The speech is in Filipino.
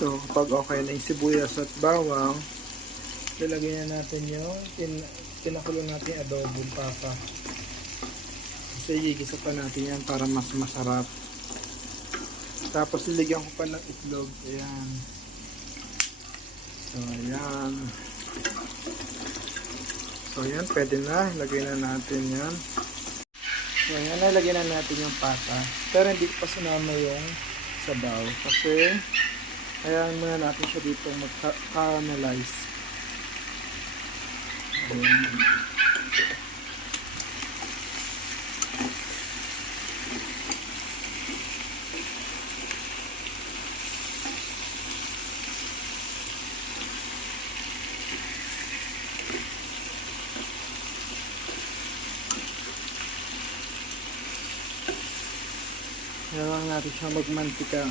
So, pag okay na yung sibuyas at bawang, lalagyan na natin yung pinakulo natin yung adobong papa. Kasi igisa pa natin yan para mas masarap. Tapos iligyan ko pa ng itlog. Ayan. So, ayan. So, ayan. Pwede na. Ilagay na natin yan. So, ayan. Nalagyan na natin yung pata. Pero hindi ko pa sinama yung sabaw. Kasi, ayan muna natin siya dito mag-caramelize. Ayan. Kailangan natin siya magmantika.